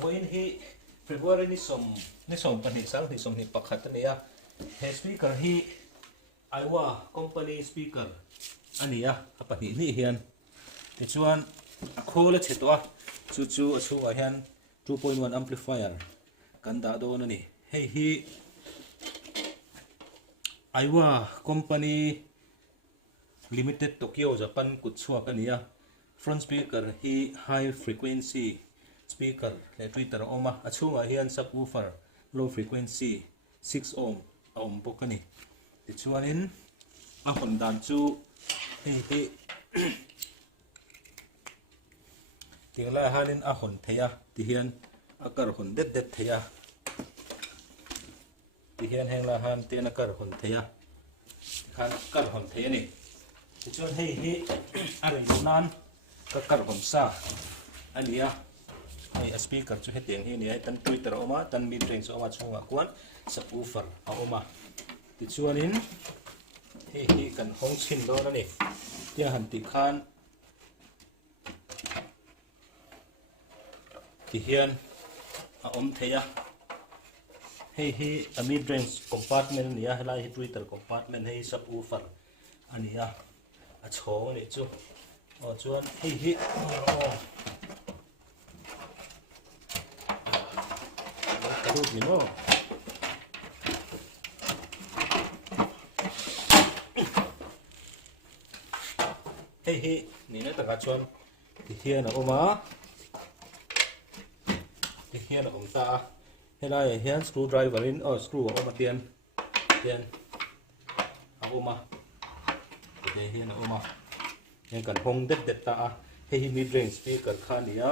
Hoin hi February ni som pani sang ni som ni pakhat ania he speaker hi Aiwa company speaker ania apani ni hian ti chuan a khola chetwa chu chu a chu a hian 2.1 amplifier kan da do na ni hei hi Aiwa company limited Tokyo Japan kutsuwa kania front speaker hi high frequency speaker le Twitter oma achunga hian subwoofer low frequency 6 ohm ohm bokani ti chuanin a hon dan chu hi tingla hanin a hon theya ti hian a kar hon det theya ti hian hengla han te na kar hon theya khan kar hon theya ni ti chuan hi arin nan ka kar hon sa ania ai speaker chu hetiang hi ni ai tan Twitter oma tan mid range oma chunga kwan subwoofer a oma ti chuanin hi kan hong chin do na ni tia han ti khan ti hian a om theya hi a mid range compartment ni a helai hi Twitter compartment hei subwoofer ania a chhong ni chu o chuan hi Good, you know. Hey, ni na taka chuan ti hian a oma ti hian a om ta helai hian screwdriver in screw a oma tian a oma ti hian a oma hian kan hong det ta hei mid range speaker khania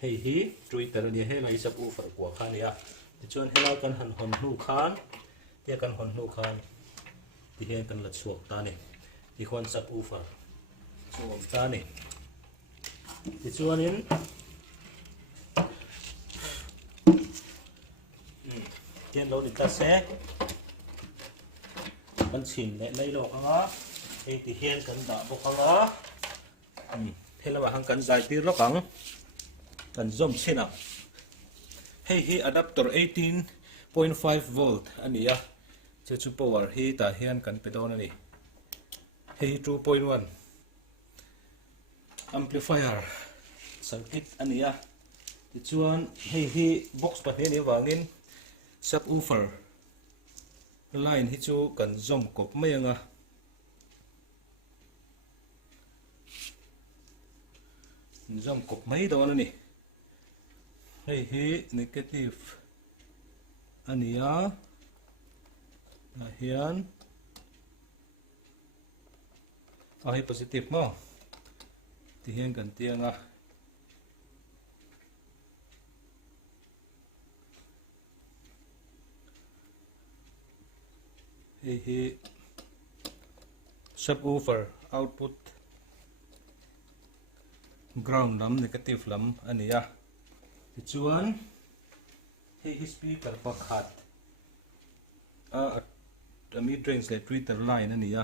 hei hi Twitter ni helai subwoofer kwa khania ti chuan helai kan han hon hnu khan te kan hon hnu khan ti hian kan la chuak ta ni ti khon subwoofer chuak ta ni ti chuanin tian lo ni ta se kan chin le nei lo anga hei ti hian kan da bok anga helama hang kan zai tir lo kang kan zoom china hi adapter 18.5 volt ania chu power hi ta hian kan pedon ani hei 2.1 amplifier circuit ania ti chuan hi box pahnih ni wangin subwoofer line hi chu kan zoom kop mai anga zoom kop mai don ani hi negative ania hian hi positive mo ti hian kan tianga hi subwoofer output ground lam negative lam ania ti chuan hi speaker pakhat a mid range le Twitter line ania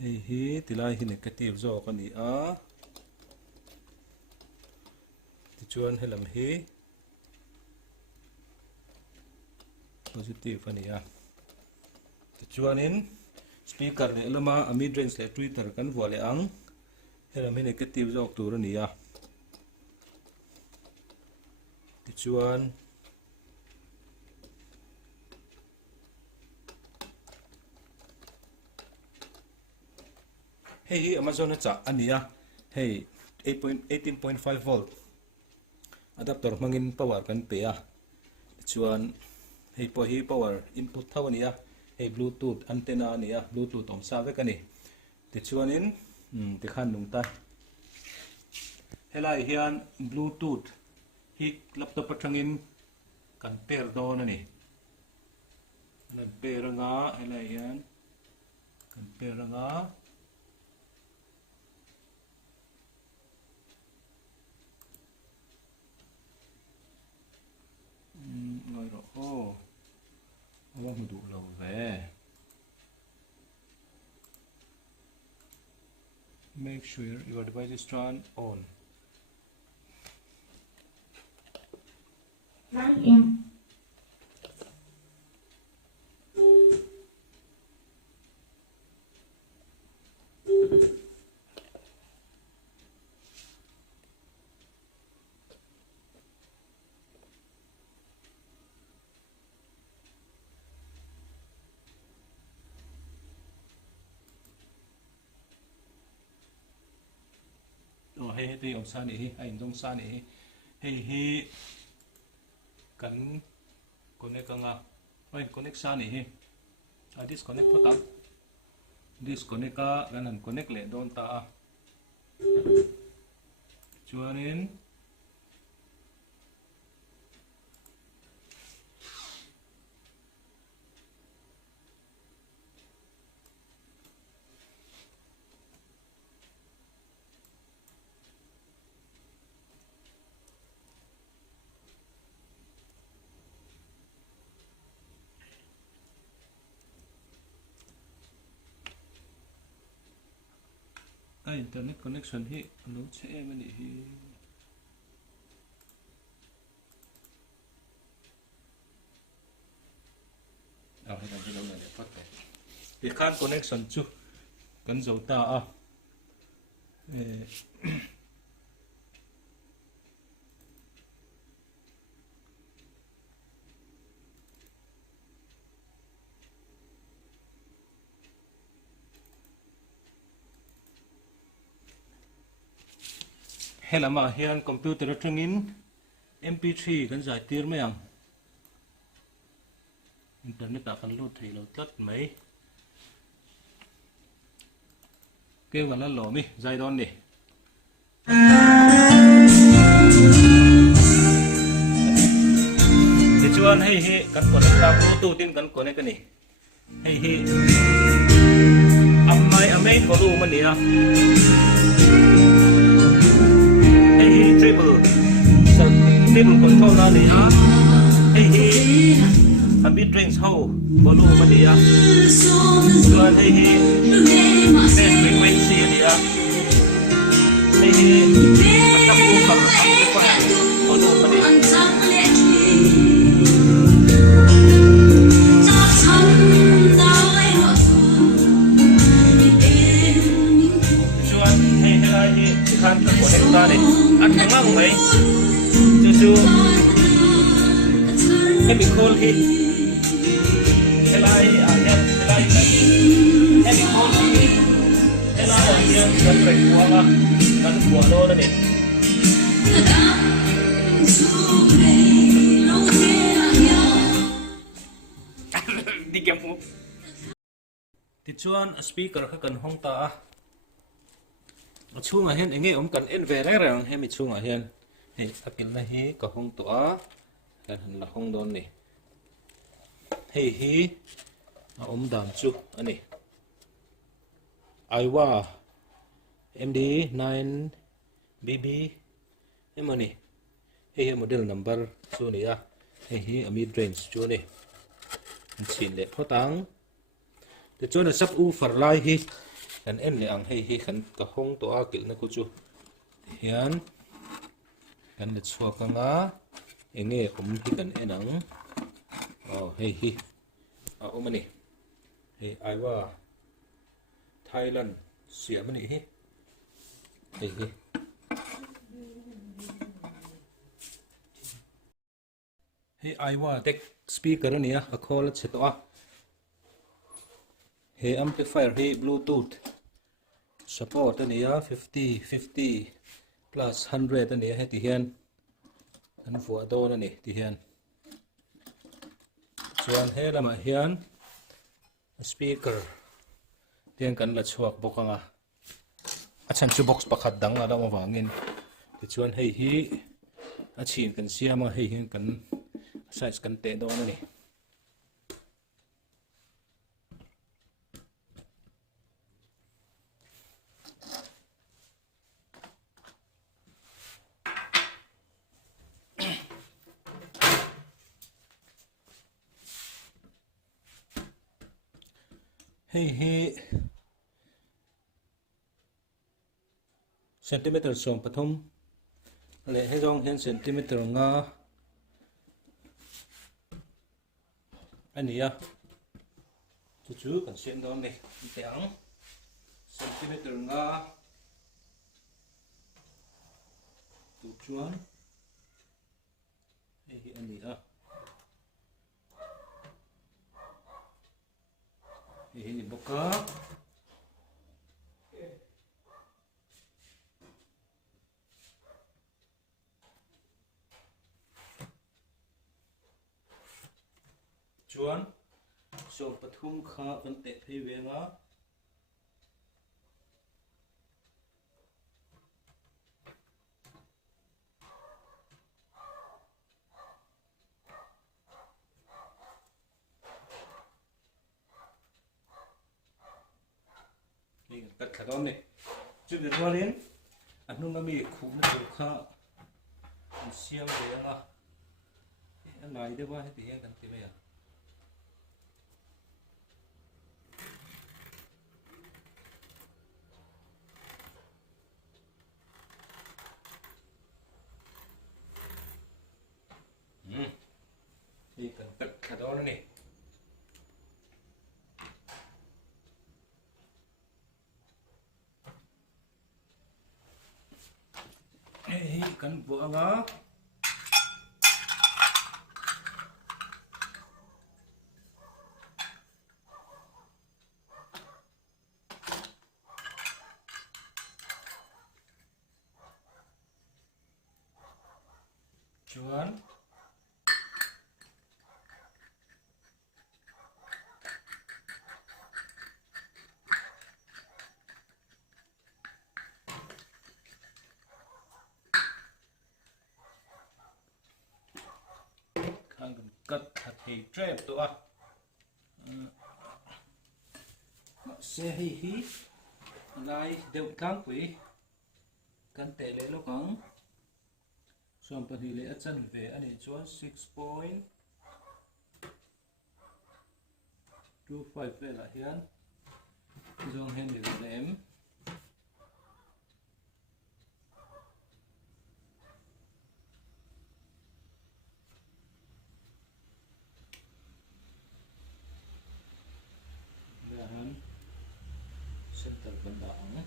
hi tilai hi negative zo kani ti chuan helam hi positive ania ti chuanin speaker ne lama a mid range le Twitter kan vole ang helam hi negative zo tur ania ti chuan hei Amazon cha ania hei 18.5 volt adapter mangin power kan pe a chuan hei po hi power input thawania hei bluetooth antenna ania bluetooth om sa ve kani ti chuanin ti khan nung ta helai hian bluetooth hi laptop atangin kan pair don ani nan pair anga helai hian kan pair anga ngồi rồi không đủ lâu về make sure your device is turned on Nói em. Hey đi ông sa này anh dong sa này hey kan connect nga oi connect sa này disconnect po ta disconnect ka ganan connect le don ta chuanin internet connection hi lo che mani hi hay là cái đâu này phát cái thì khan connection chu cần dấu ta hay là mà hiện computer trưng in MP3 kan giải tir mấy ang internet ta kan load thei lo tlat mấy kêu gần là lỗ mi giải đòn đi thì chuan hay kan connect ra bluetooth tin kan connect cái này hay amai có lu mà nè triple control na niya a mid range how volume man niya so bass frequency niya at subwoofer amplifier volume man niya kan connect ta đi at ngang mấy chú cái bị khôn khi cái lai em bị khôn khi cái lai em cần phải qua là cần của đô đó đi đi kiếm phụ thì chuan speaker khác cần hong ta chung hiền anh ấy cần in về đấy rồi hay mình chung hiền thì akil na hi ka hong to kan han la hong don ni hi dam chu ani aiwa md 9 bb emani hi model number chu ni hi mid range chu ni chin le photang te chu na subwoofer lai hi kan en le ang hi kan ka hong to akil na ku chu hian kan le chua ka nga enge hi kan enang hi omani hey aiwa Thailand siam ani hi hey aiwa tech speaker ani a call cheto hey amplifier hey bluetooth support ani 50 plus 100 ani he ti hian an fu don ani ti hian chuan he lama hian speaker tiang kan la chuak bokanga achan chu box pakhat dang ala ma wangin ti chuan hei hi a chin kan siama hei hian kan size kan te don ani hey centimeter som pathum le he jong hen centimeter nga anh nhỉ chú cần xem đó này tiếng centimeter nga tu chuan hi anh nhỉ hi ni boka chuan so pathum kha kan te phei wengaนี่ตัดขาดอนนี่จุดเดือดร้อนเลยอันนู้นมันมีขุมตัวข้าเสียงเสียงอ่ะอันไหนได้ว่าให้ตีกันตีไหมอ่ะนี่กันตัดขาดอนนี่kan buang ah cuan cắt thì trap tụi xe hi lại đều căng quý căn tệ lấy nó căng xong phần thì lấy chân về anh ấy cho 6.25 về lại hiến dùng hen để đếm center bendaan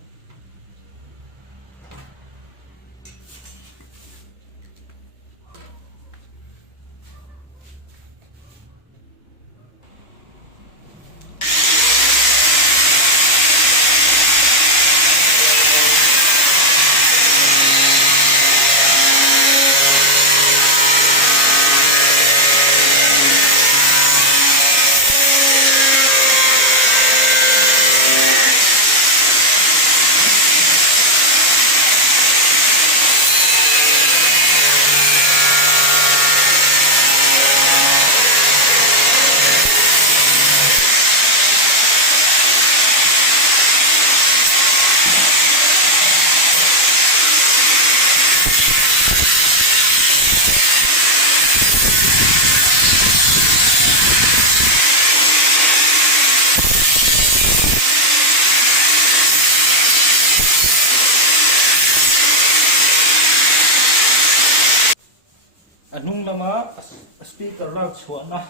nung lama speaker rak chuan na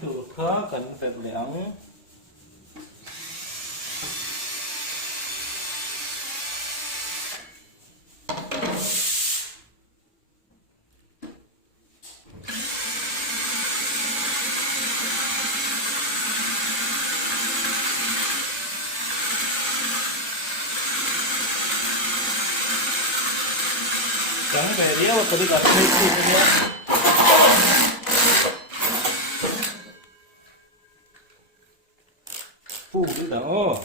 tu kha kan vek leang chẳng về đĩa mà tôi đi gặp đây thì nhé phụ đi đó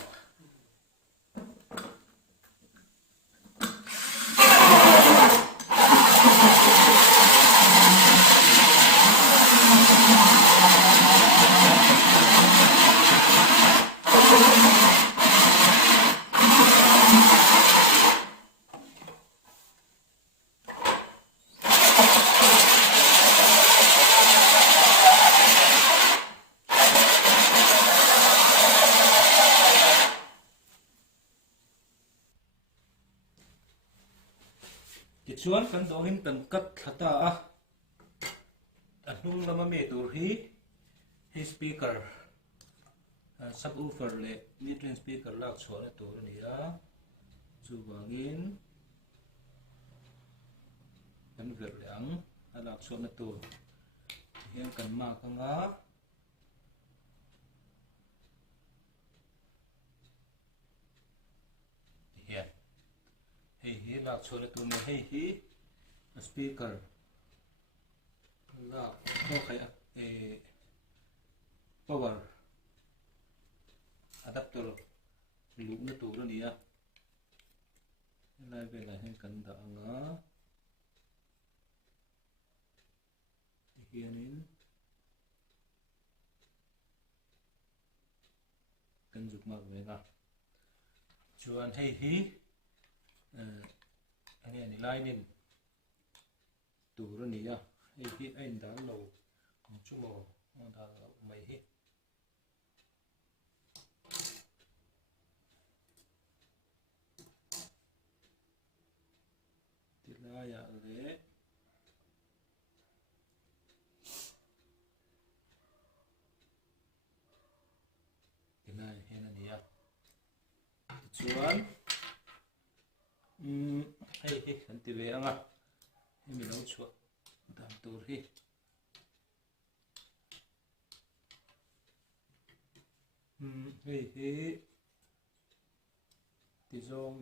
chuan kan dong in kan kat thata a hnung lama me tur hi Hey speaker subwoofer le mid-range speaker lak chhuah na tur ani a chu wangin kan ver le ang a lak chhuah na tur hian kan mark anga hian hei hi lak chhuah na tur ne hei hi speaker lak kho khai power adapter luk na tur ani a lai ve lai hen kan da anga hianin kan juk mak ve nga chuan hei hi ani ani lai nin tur ani a hei hi a in dan lo chu mo da mai hi tilaya le tilai hen ani a chuan hei hi kan ti ve anga hemi lo chhuah dam tur hi hei hi ti zawng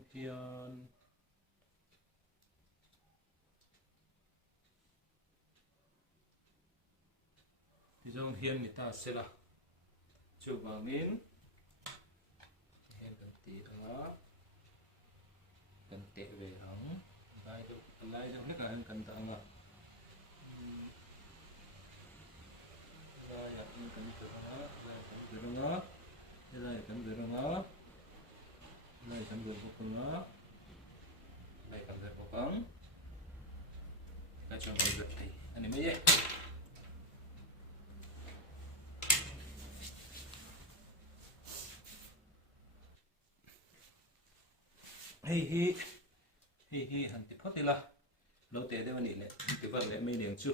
hian mi ta sela chu wangin hian kan ti anga kan te ve ang lai do he kan ta anga lai ya kan tu anga lai kan tu anga lai kan tu anga lai kan tu anga lai kan tu anga ka chong kan tu ti ani me ye hei hi han ti photila lo te de mani le ti va le mai leng chu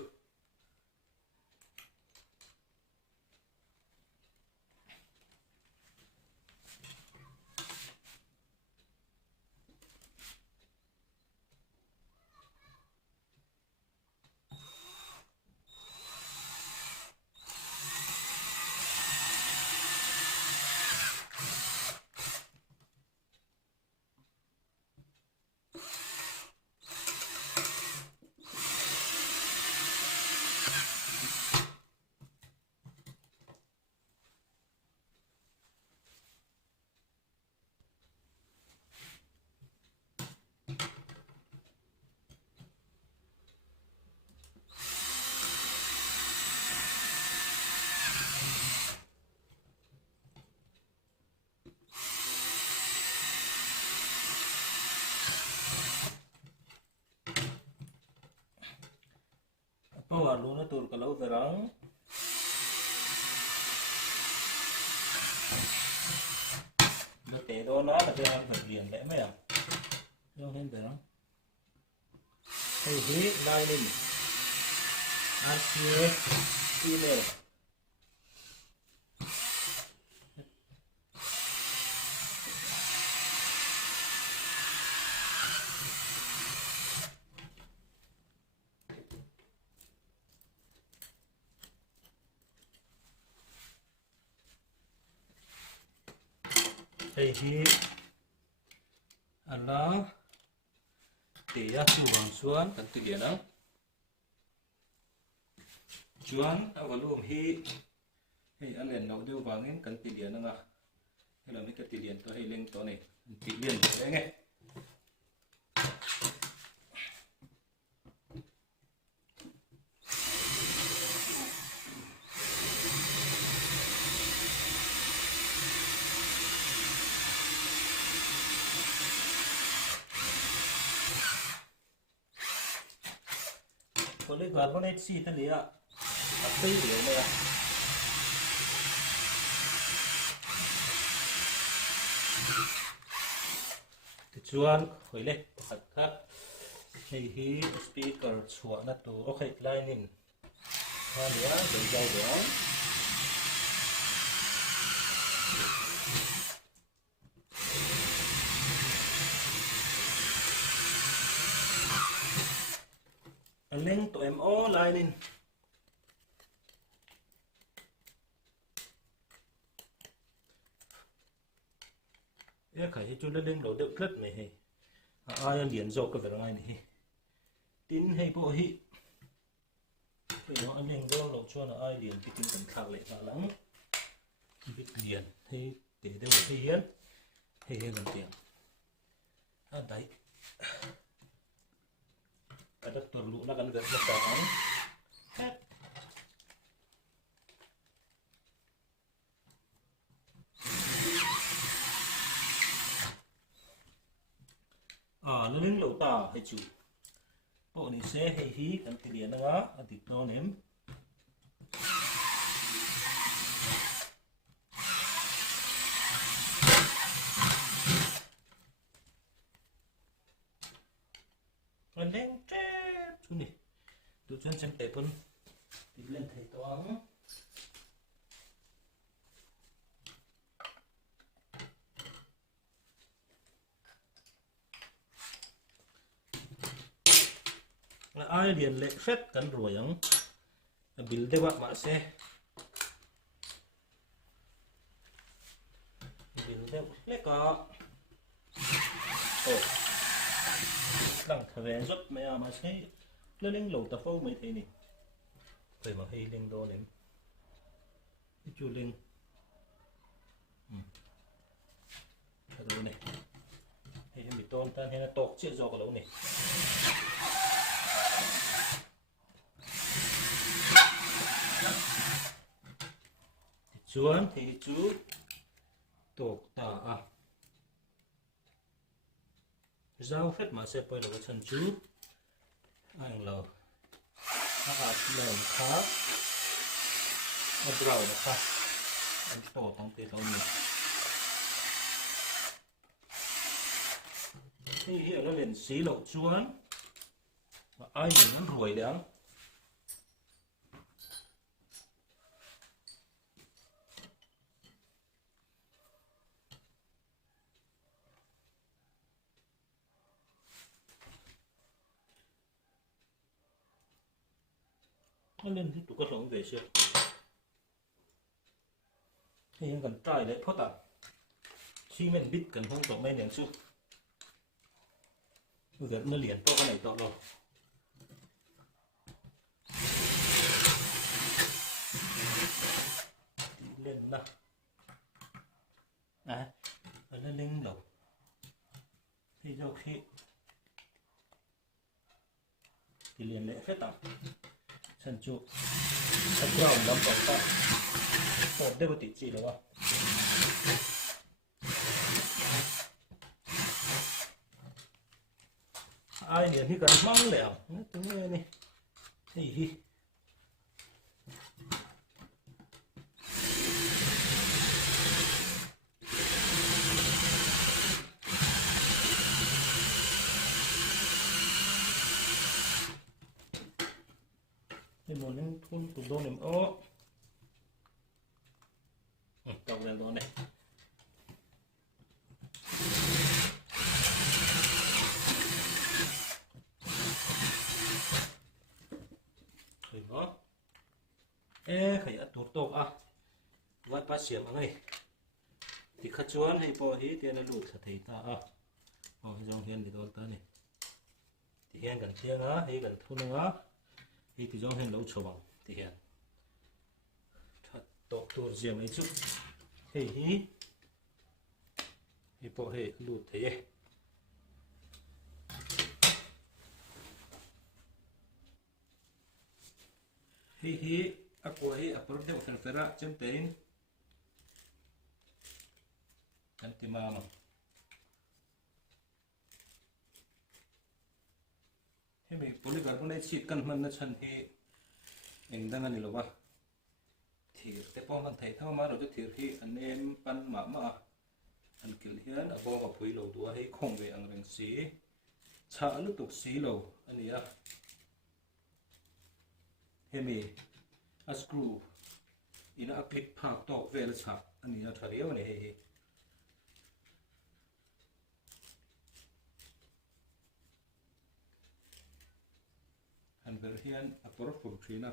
power lu na tur ka lo verang lo te do na la verang vật liền lẽ mấy à lo hen verang hei hi lai nin RCA email hei hi ala te ya chu wang chuan kan ti lian ang chuan a volume hi hei a len lo deuh wangin kan ti lian anga hela mi ka ti lian to hei leng to nei ti lian le nge polycarbonate si ta lia a tei le ne a ti chuan khoile pakhat kha hei hi speaker chhuah na tur o khait line in ha lia dei dai dei ai nên khải chú lên lên lỗ đựng rất này hay ai liền dọc cái vật này tin hay bộ hi thì nó anh lên đó lỗ cho là ai liền thì tin cần khảo lại mà lắm biết liền thì để đâu một cái hiến thì gần tiền đấy ở đất tuần lũ nó gần gần nó cả nó lên lỗ tà hay chủ bộ này sẽ hay hí cần cái điện đó ở thịt nó nếm lên lên chú này tụi chân chân tệ phân đi lên thầy toán ai liền lệ phết cần rồi nhá build develop mà sẽ build develop lệ có đằng thề rất mẹ mà sẽ lên lên lầu tập phô mấy thế này phải mà hay lên đo đến cái chu lên rồi này hay bị tôn tan hay là tọt chiếc giò cái lỗ này chuan thì chú tọt ta rau phết mà sẽ quay lại chân chú anh lầu các lầu khác ở đầu là khác anh tổ trong cái đầu này thì hiện nó liền xí lậu chuan mà ai nhìn nó ruồi đáng nó lên thì tụi có sống về chưa thì em cần trai đấy phốt à khi mình biết cần không tổng men nhàng chưa việc nó liền to cái này to rồi lên nào lên lên đầu thì sau khi thì liền lệ phết tao chân trụ thật lòng lắm còn ta một đây có tỷ gì đúng không ai liền thì cần mong lẻo tiếng nghe này thì một những thun tụt đô niệm ô cộng lên đó này rồi đó khởi tụt tụt vắt bát xiêm ở đây thì khát chuan hay bỏ hí tiền là lụt thấy ta dòng hiền thì đón ta này thì hiền gần tiếng hay gần thun nữa thì dòng hiền lâu chầu bằng thì hiền tổ tổ riêng ấy chút hí bỏ hệ lụt thế hí aku hí apur deu phần fera chân tên anh tìm mà thế mình polygon này chỉ cần mình là chân thì mình đang ăn được không thì cái phong anh thấy thao mà rồi thì anh em pan mà anh kiểu hiến ở vô gặp quý lầu đua hay không về anh rèn xí chả lúc tục xí lầu anh ấy thế mình screw ina clip phạc to về là chả anh ấy thay điều này kan ver hian a por fur thina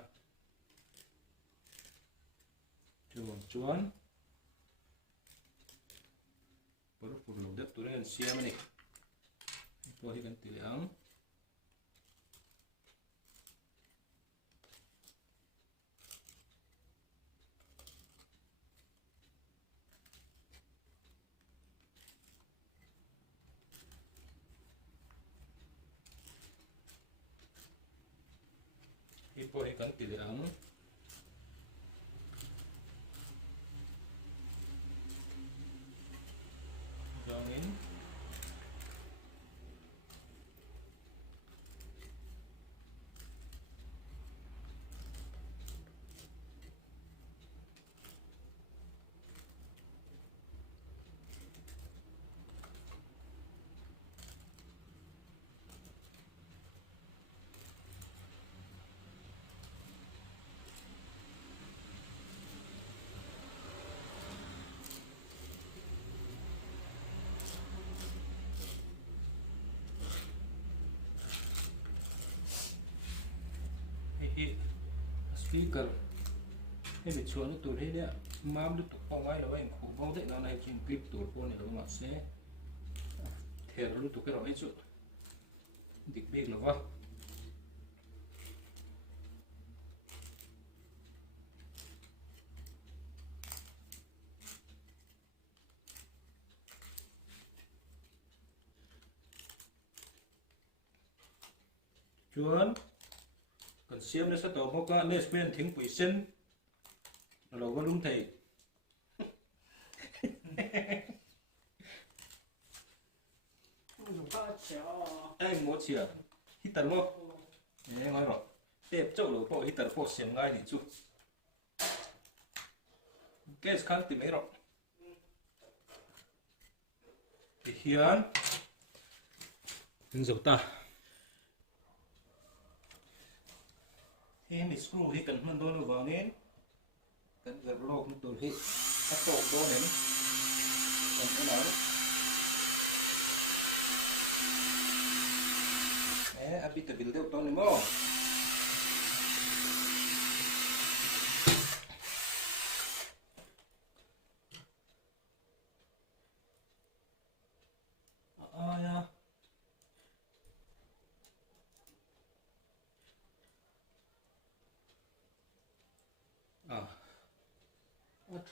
chuan por fur lo dep turen siam ani po hi kan ti ang po hi kan ti ang dongin speaker hay bị chuột nó tụt hết đấy ạ mam được tụt qua ngay là anh khổ bao thế nào này trên clip tụt qua này nó sẽ thiệt nó tụt cái đó ấy chuột đặc biệt là vâng chuột còn xem nó sẽ tổ một cái lesbian tiếng quỷ sinh rồi có đúng thầy anh mua chìa hít tật luôn nghe nói rồi đẹp chỗ lối bộ hít tật bộ xem ngay thì chú cái khác thì mấy rồi thì hiền dầu ta thì mình screw thì cần hơn đôi vào nên cần gạt lô mình tôi thì cắt tổ đôi này còn cái nào đấy abi tự build được to này mò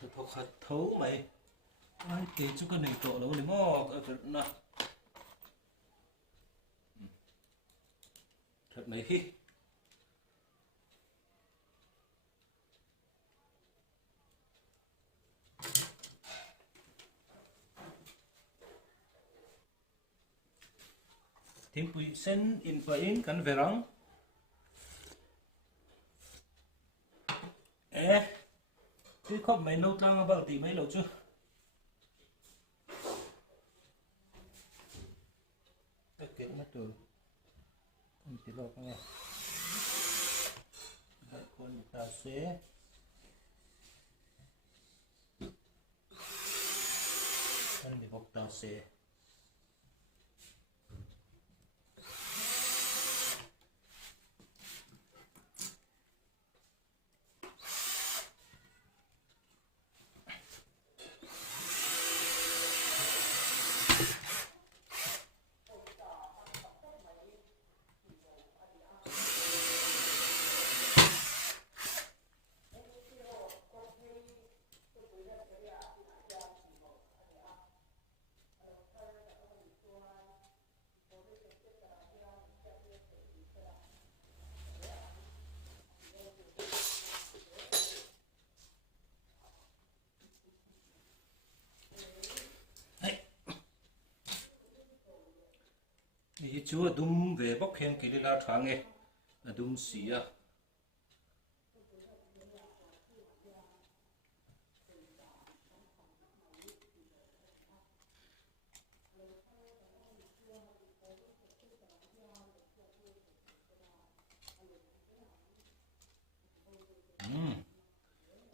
thật thật thật thấu mày ai kể cho cái này tổ lâu này mò nè thật này khi thêm quỷ sen in và in cắn về rong cái khóc mày nấu tăng bao tỷ mấy lâu chưa tất cả mất rồi không chỉ lo con này con ta sẽ ăn bị bọc ta sẽ chú đúng về bốc hen kỳ la thoáng nghe là đúng xí à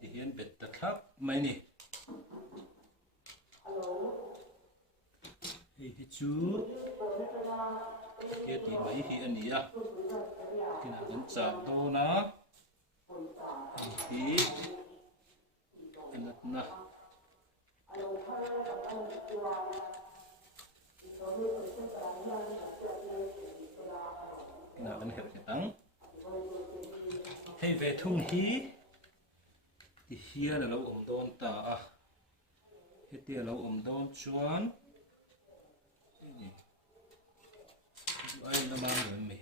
thì hiện biệt thật khác mấy nè thì chú kia thì mấy hi anh nhỉ khi nào vẫn chạm đâu nó thì anh lật na nào vẫn hiểu cái tăng hay về thung hí thì hia là lâu ẩm đôn ta à hết tiền lâu ẩm đôn chuan ai nó mang người mày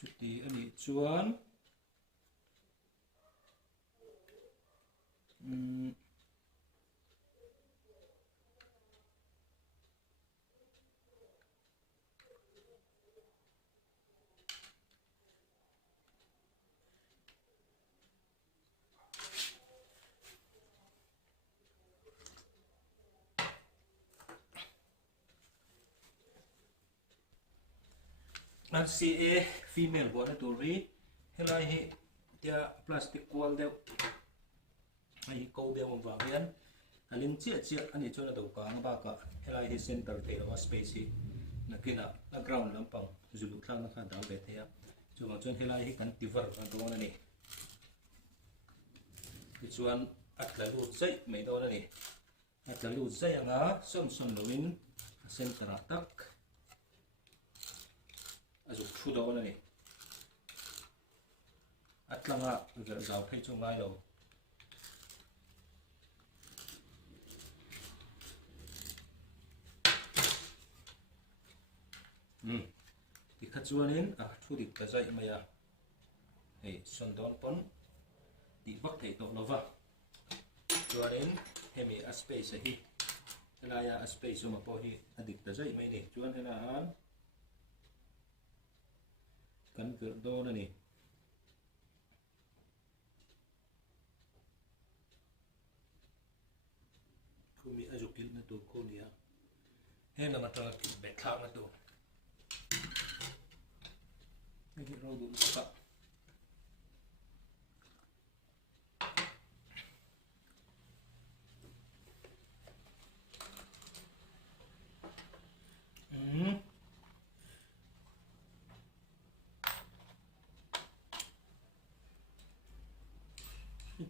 chút tí anh ấy chuan RCA female bộ này tụi ri hay là hi tia plastic wall đeo hay câu đeo một vài viên linh chia chia anh ấy cho nó đầu cá nó ba cả hay là hi center thế là space hi là kia là ground lắm bằng dù lúc sang nó khá đau về thế cho mà cho hay là hi cần tiver là đồ này thì chuan ắt là lụt dây mấy đồ này ắt là lụt dây à ngá xôm xôm lùin center attack azu thu đó này ắt lăng ạ giờ giáo thấy trong ngay đâu thì khát chuan đến thu được cái dây mày à hey xuân đón pon thì bắt thấy tổ nó vào chuan đến hay mi space hi là ya space mà po hi adik cái dây mày này chuan thế là an cần cửa đô này không bị aju kil na tu ko niya hay là mặt trăng bẹt khang na tu cái gì rồi cũng có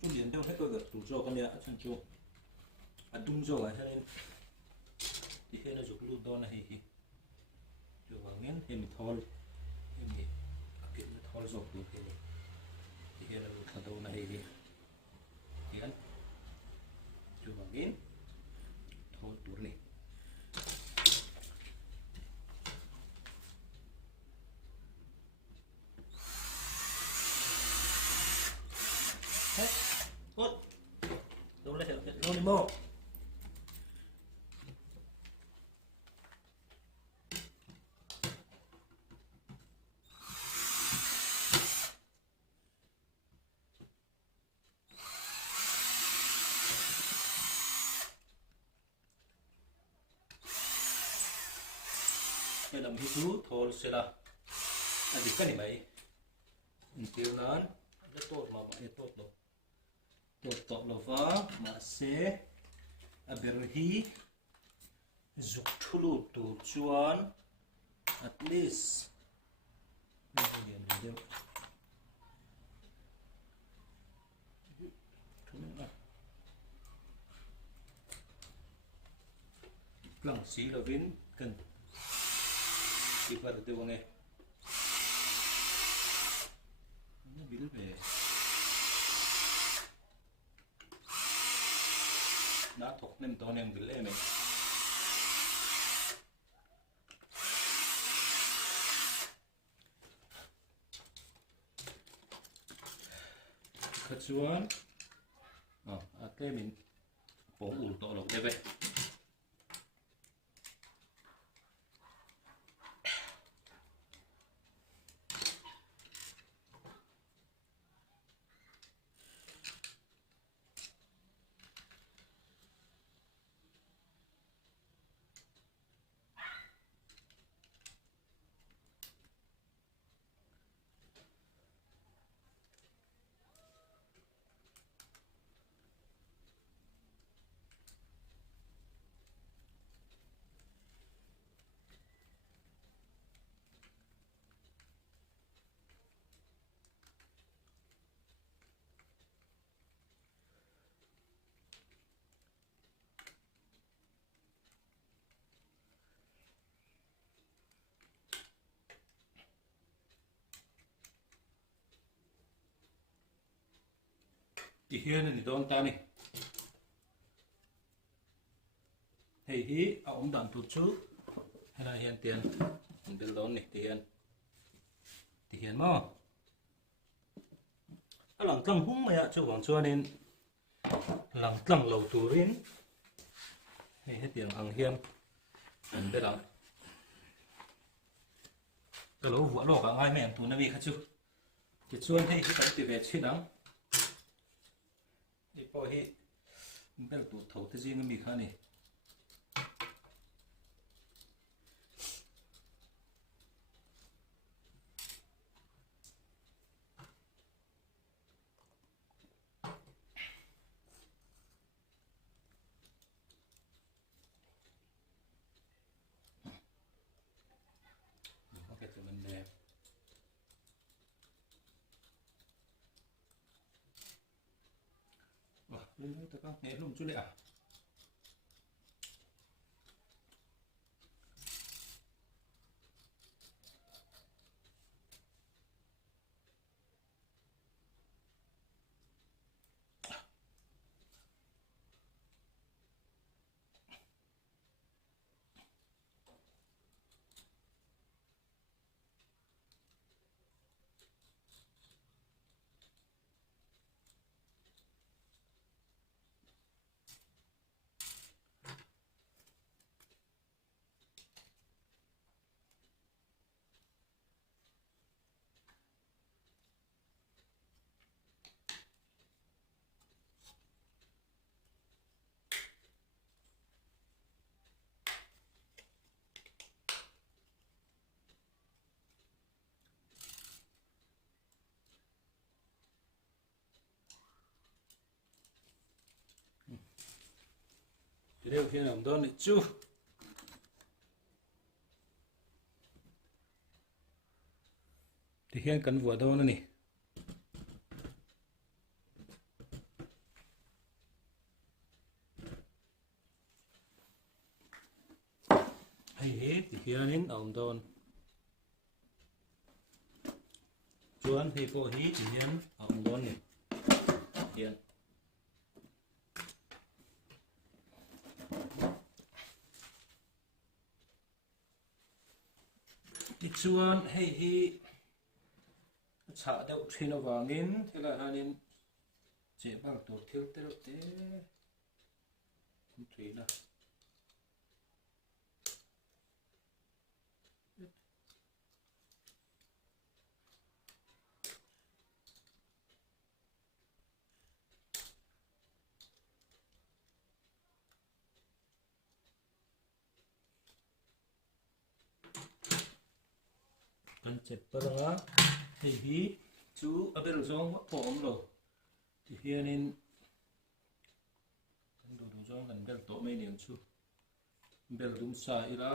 chút điện theo hết rồi tủ cho con nhà chẳng chịu đúng rồi cho nên thì hết là dục luôn đó là thì chịu vào ngén thì mình thol thì mình kiện nó thol rồi thì hết là thật đâu này thì ăn chịu vào ngén thol tủ này hết tốt đâu là hiện luôn đi mô cái làm hít thol sẽ là anh cái này mấy tiêu nán rất tốt mà bạn tốt đâu tốt tốt là vợ mà sẽ berhi dục thulu tu chuan at least lòng xí là vin cần đi qua được tiêu này nó bị đứt về đã thuộc nên to nên bị lệ này khát chuan cái mình bỏ ủ tổ lộc đây vậy thì hiền này đón ta này hay hi ông đàn tụt chú hay là hiền tiền đến đón này thì hiền mà lòng trăng húng mày ạ cho bọn cho nên lòng trăng lầu tù rin hay hết tiền hàng hiền anh biết lắm cái lỗ vỡ lỗ cả ngay mẹ tù nó bị khát chú cái chuôn thì cái tấm về chết lắm đi bỏ hi biết là tụ thấu thế gì nó bị khát này ok thì mình đẹp lên tới con nghe luôn chút lẹ thì đều khi làm đơn này chú thì hiện cần vừa đâu nữa nè hay hết thì hiện đến ông đơn chuan thì có hí thì hiện ông đơn này hiện thì chuan hay hí chả đâu khi nó vào nghìn thế là hai nên chế bằng tổ thiếu tế độ tế không thủy nào cần chép vào đó hay hí chú ở bên trong có ổn rồi thì hiện nên kan do dong kan bel to mai niam chu bel dum sa ira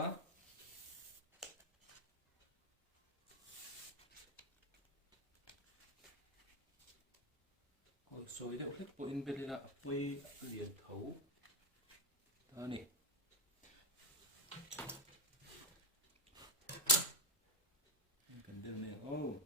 oi soi deuh hlek po in bel ira poi lian tho ta ni kan del ne oh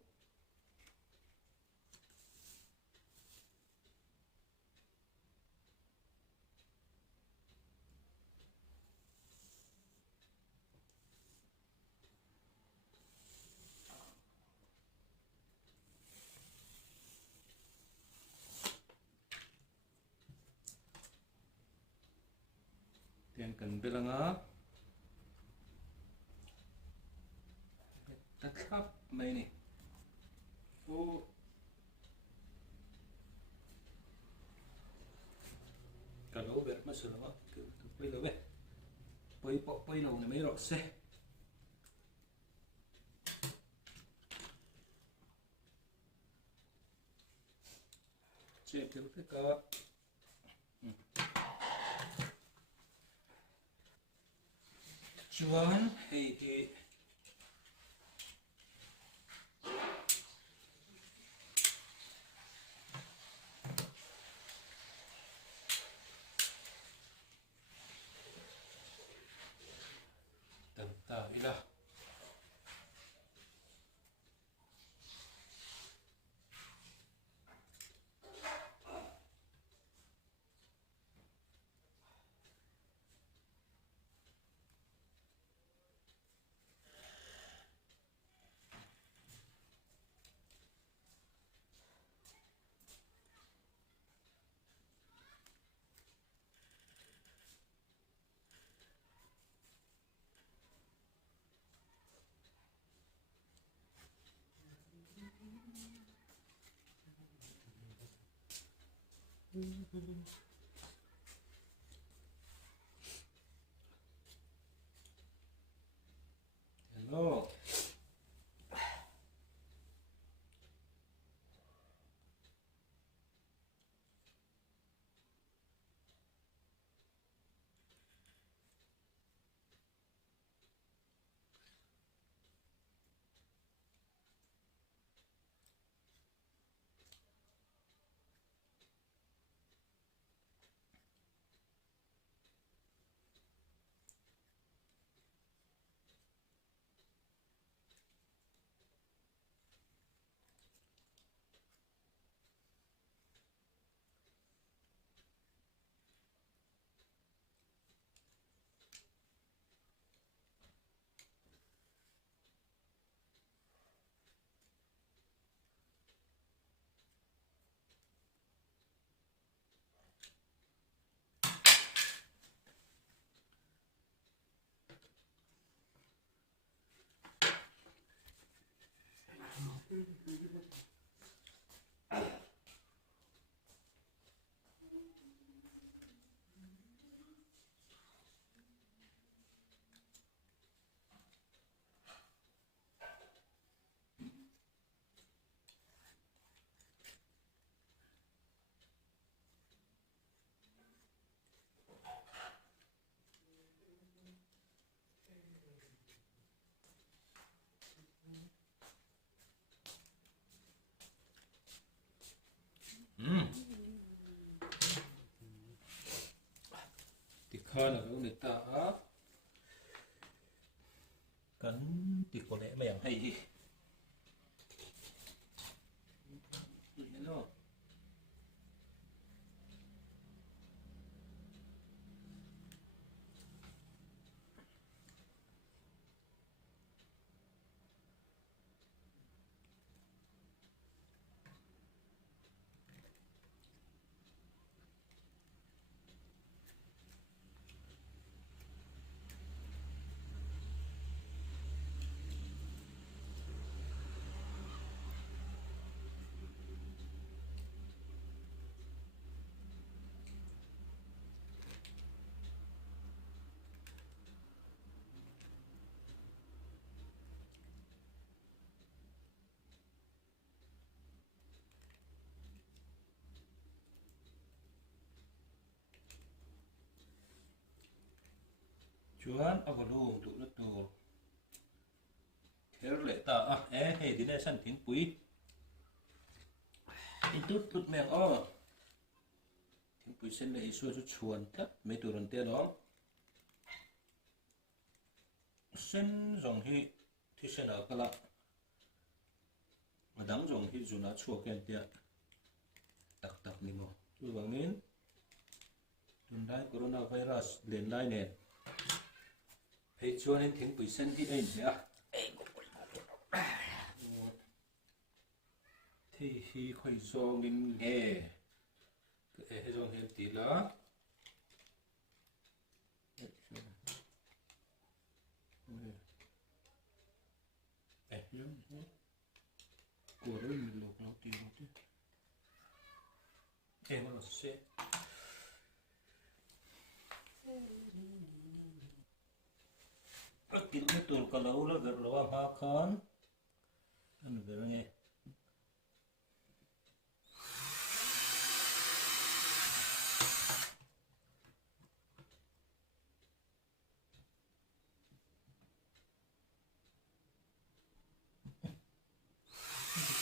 tiền cần bel nga ta khắp mai ni ô cả lỗ bẹt mà sửa nó bây giờ bẹt bây bỏ bây đầu này mới rõ xe chế thiếu tất cả chuan hay ta ila Hello. Thì khai là người ta cắn thì có lẽ mèo hay gì chuan avalum tụ đất tụ theo lệ ta hệ thì đây sẵn tiếng quý ít tút mèo tiếng quý sen lệ xua chút chuồn thấp mấy tụ lần tia đó sen dòng thì sen ở cái lạ mà đáng dòng thì dù nó chua kèn tia đặc ni mo tu bangin tun dai coronavirus lên lai nè hay cho nên tiếng bụi sen thì đây nhỉ thì khi khơi so nghìn nghe cái dòng hiện tí lá của đấy mình lột nó tí em nó sẽ kit ni tul kalau la berlawa makan kan berani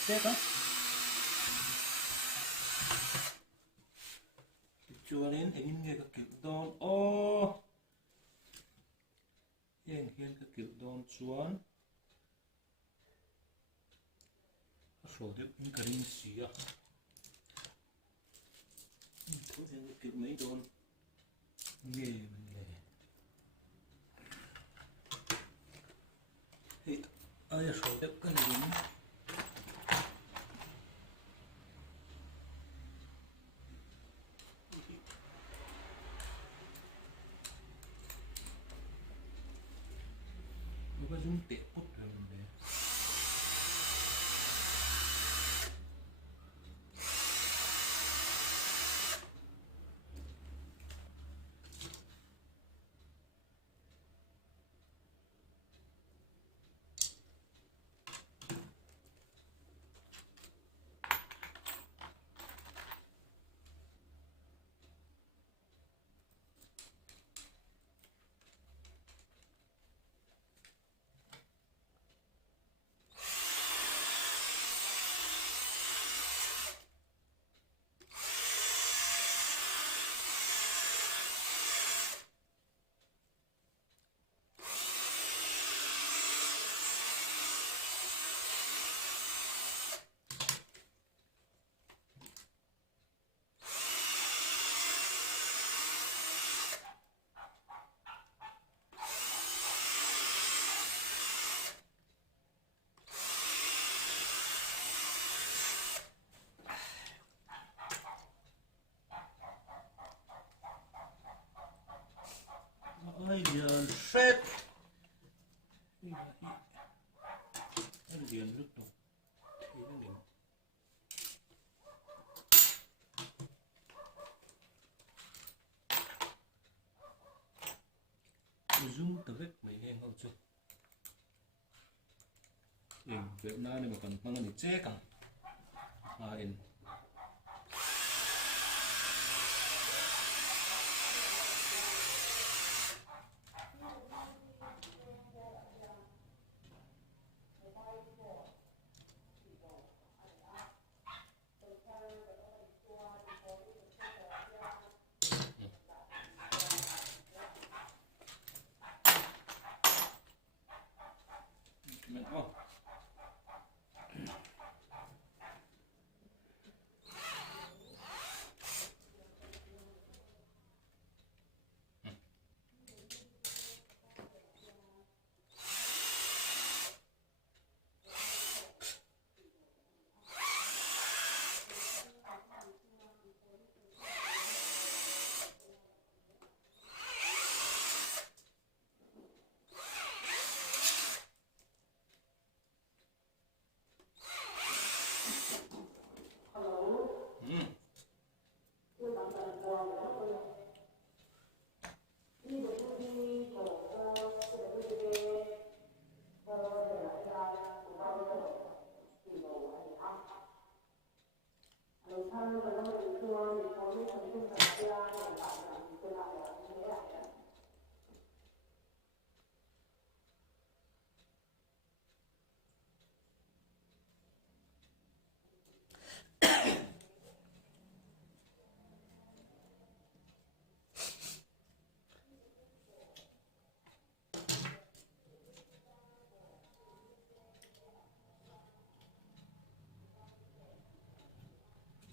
Teka chuanin hình như cái kiểu don hiện cái kiểu don chuan số được những cái hình xí có thể cái kiểu mấy don nghề mình nghề thì ai số được cái này nó có dùng tiện bút rồi mình để Việt Nam này mà còn mang cái chết càng in mình không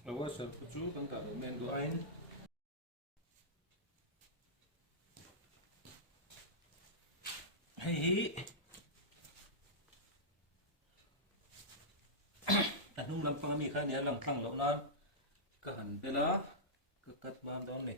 lawa serpucu kan tak main doain hei nung lampang mi kan ya lang tlang lo nan ka han bela ka kat ma don ne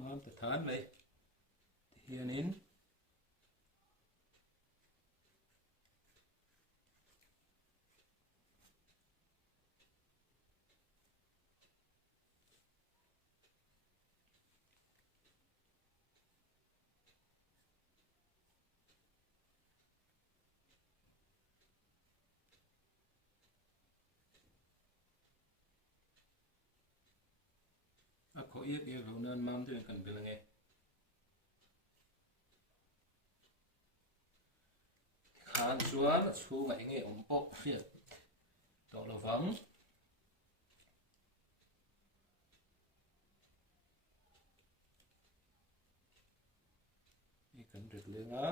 ma ta than vậy hiền in ako yep ye lo nan mam tu kan bilang e khan chuan chu ngai nge om pok hiat to lo vang ni kan ret lenga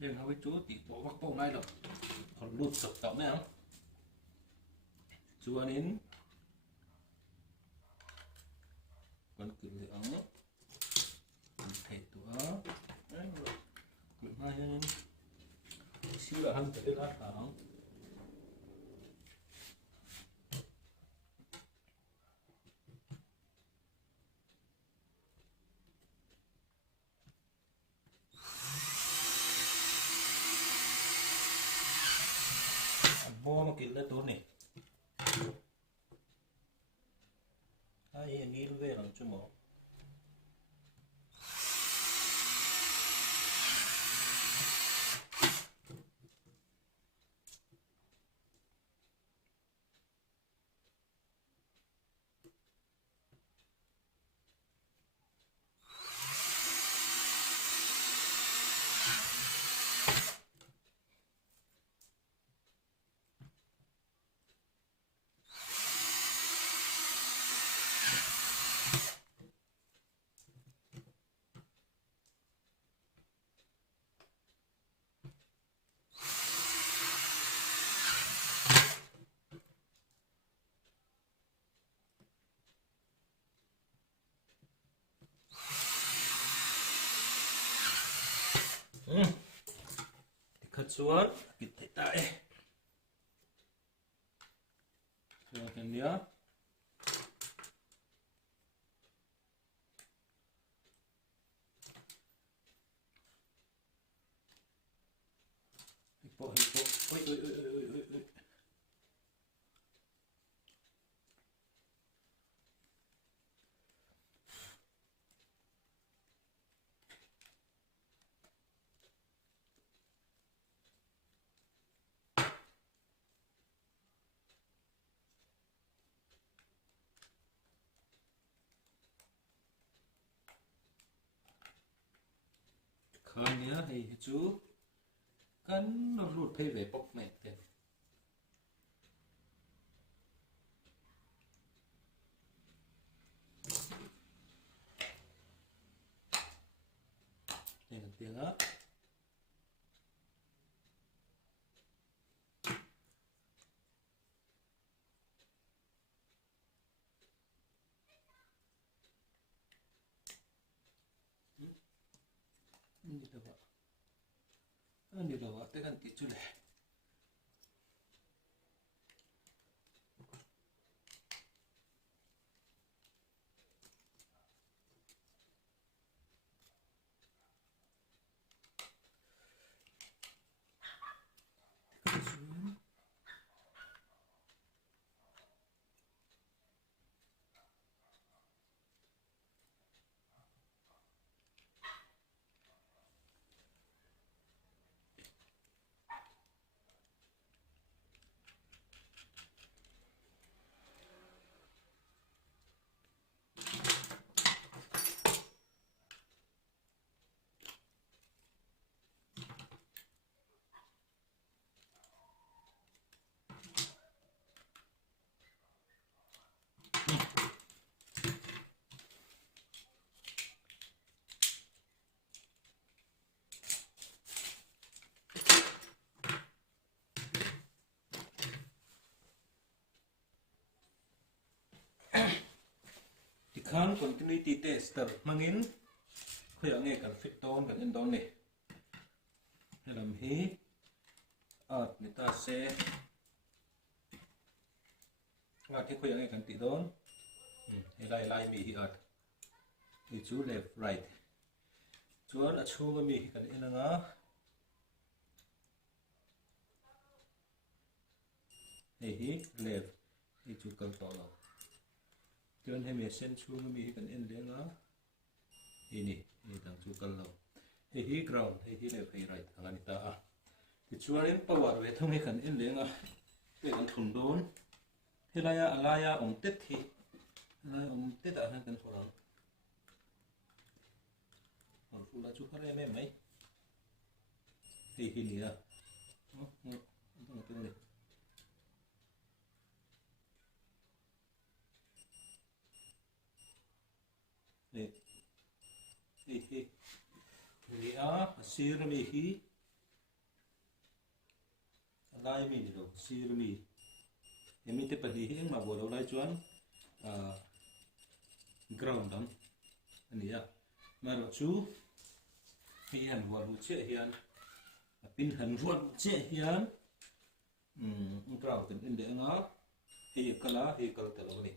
Nên hơi chú tí tổ bắc bông này rồi còn lụt sập tổng này không chú ăn đến còn cử lượng thầy tủa đấy cử hai xíu là hơn tới lát phải không bố mà kỹ là tốt này thì khất xuống kịp thấy tại rồi cái nữa ôi ôi ôi ôi ôi ôi ôi khăn nhớ thì chú cắn nó rụt phê về bọc mẹ tiền đây là tiếng á đi đâu vậy tới gần tí chú này thì khăn continuity tester mangin khơi ở nghe cần fit tone cần in tone này hay làm hí người ta sẽ ngắt cái khơi ở nghe cần tí tone lại lại mi hi thì chú left right chú ở chú cái mi cần in ngã hi left thì chú cần tỏ rồi cho nên mình xem chú cái mi cần in lên ngã ini tang chú cần lâu hi ground hi left hi right thằng anh ta thì chú anh power về thông hay cần in lên ngã để cần thùng đốn thì là ông tết thì là ông tết ở hàng cần phổ lắm còn phụ là chú phát em mấy thì nỉ à không tên này này nỉ à sir mi hi lai mi rồi sir mi em mi tết bali hi mà bộ đầu lai chuan ground đam nỉ à mà rồi chú hi hàn vua chế hiền pin hàn vua chế hiền ground tin để ngó hi kala hi kal telo ni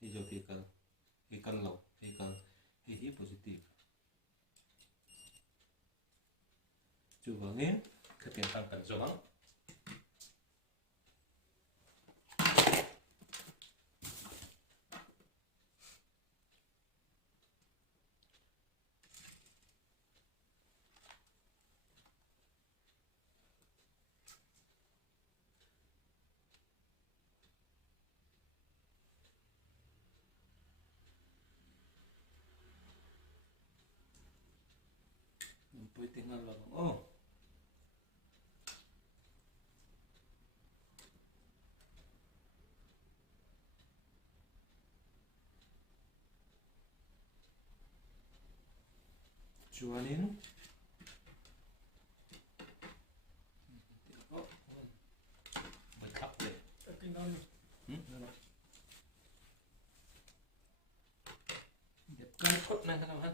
hi jo hi kal lo hi positive chú vangin cái tiền tăng cần cho lắm tôi tiếng là chuanin mới thấp đấy cái cốt này thế nào ha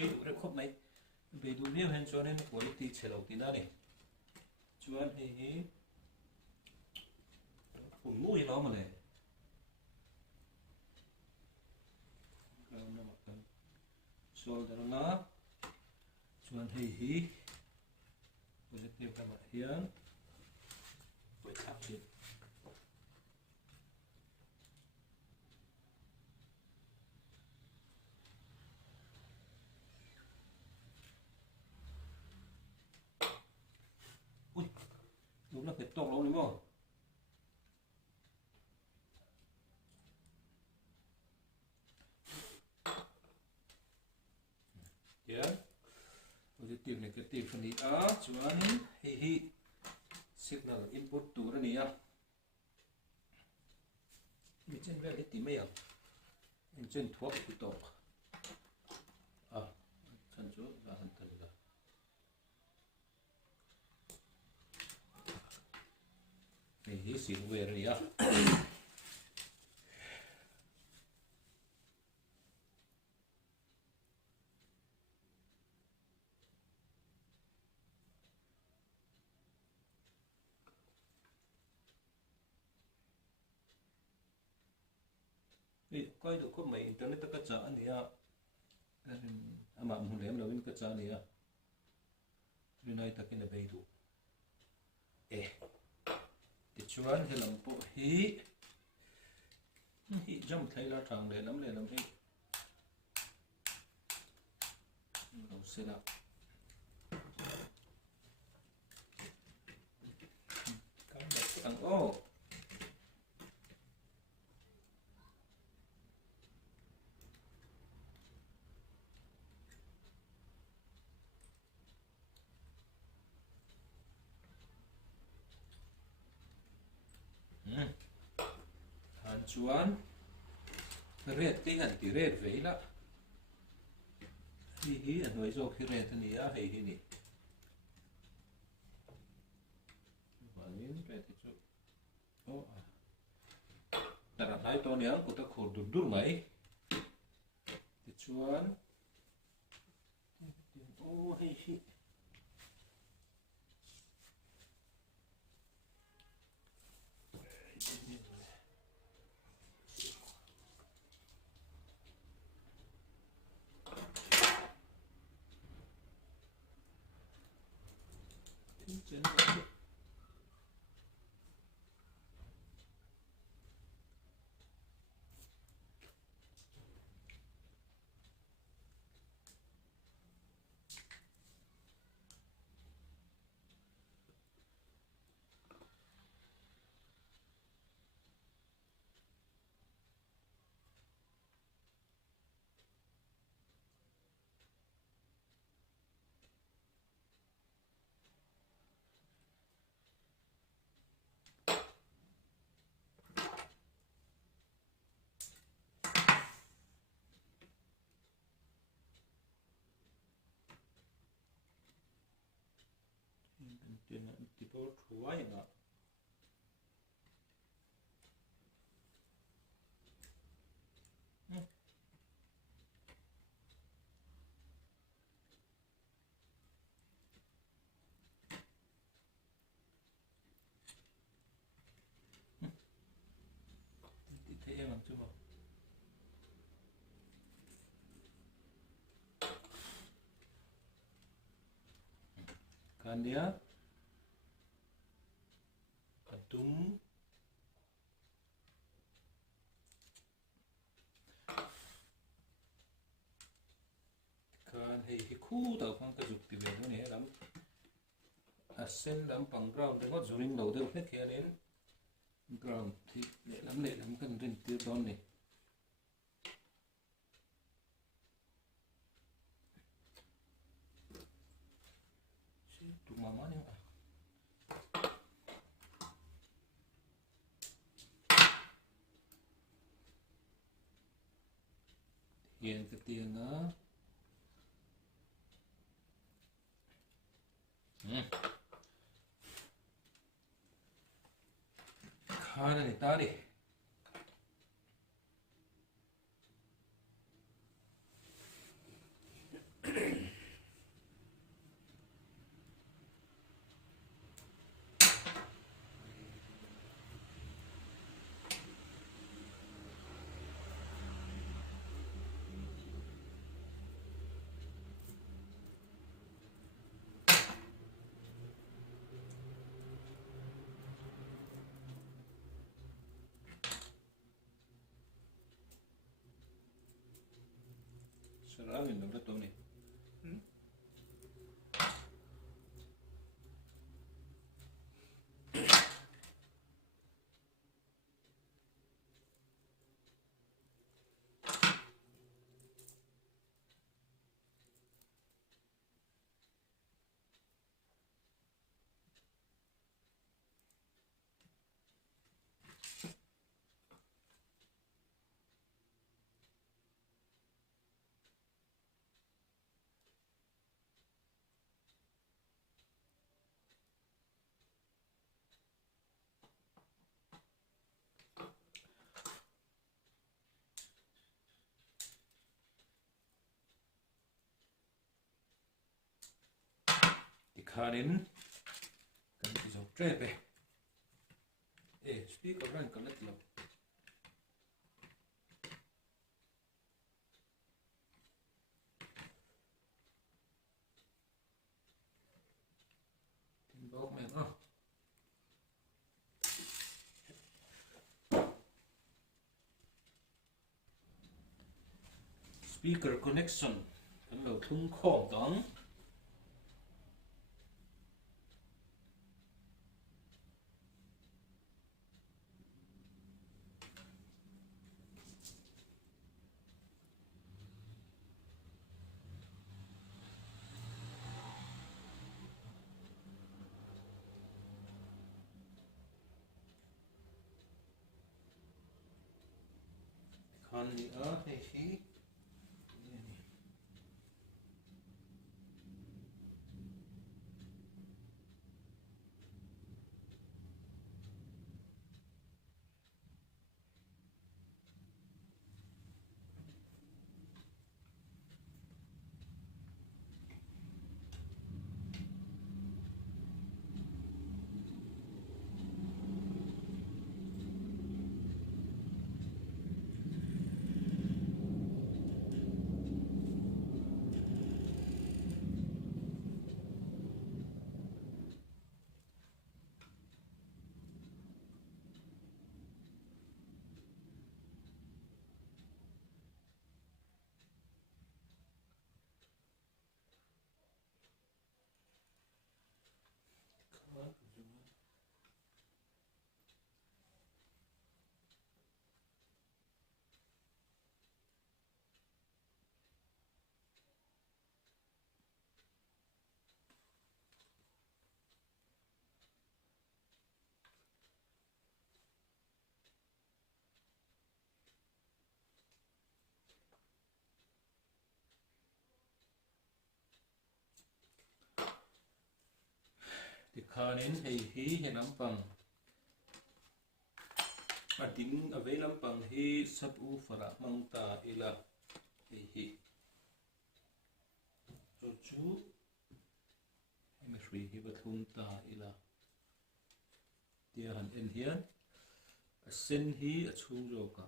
bây đủ rất khóc này bây đủ nhiều hơn cho nên quality chế đầu tí đó này chuan thì cũng mũi nó mà này shoulder nó chuan thì với nhiều các bạn hiến với chạm trên ui đúng là phải to lắm đúng không yeah rồi tìm này cái tìm phần đi đó chuan hi signal input tu ra nia mi chen ve ti me ya in chen thuốc ku to à chen chu là han tan da hi sin ve ra nia coi được có mấy internet tất cả chợ này à mà muốn lấy đâu in cái chợ này à bên này tất cả là đầy đủ thì chuan thì làm bộ hi trong thấy là trắng để lắm hi không sẽ đâu cắm đặt thằng ô han chuan red tí hẳn tí red vậy đó hi nói rồi khi red này á hay hi nè và những red thì chú ô đặt lại to nữa của ta khổ đun đun mấy thì chuan ô hay hi tipo chuối nữa thế em làm chưa bảo kan dia tum kan hei khu tàu phong cái dục thì về cái này lắm sen lắm bằng ground để có zoring đầu tiên hết kia đến ground thì để lắm cần trên tiêu đón này tụi mama nhá hiện cái tiền đó khá là ta đi Sarang yung naglato ni. Kanin kan isok trepe speaker ran kalat lo timbok men speaker connection kan lo thung khom tang kan ni hi thì kanin hi he lampang ating ave lampang hi sabu fara mangta ila hi chu me shui hi bathum ta ila tia han en hian a sen hi a chung jo ka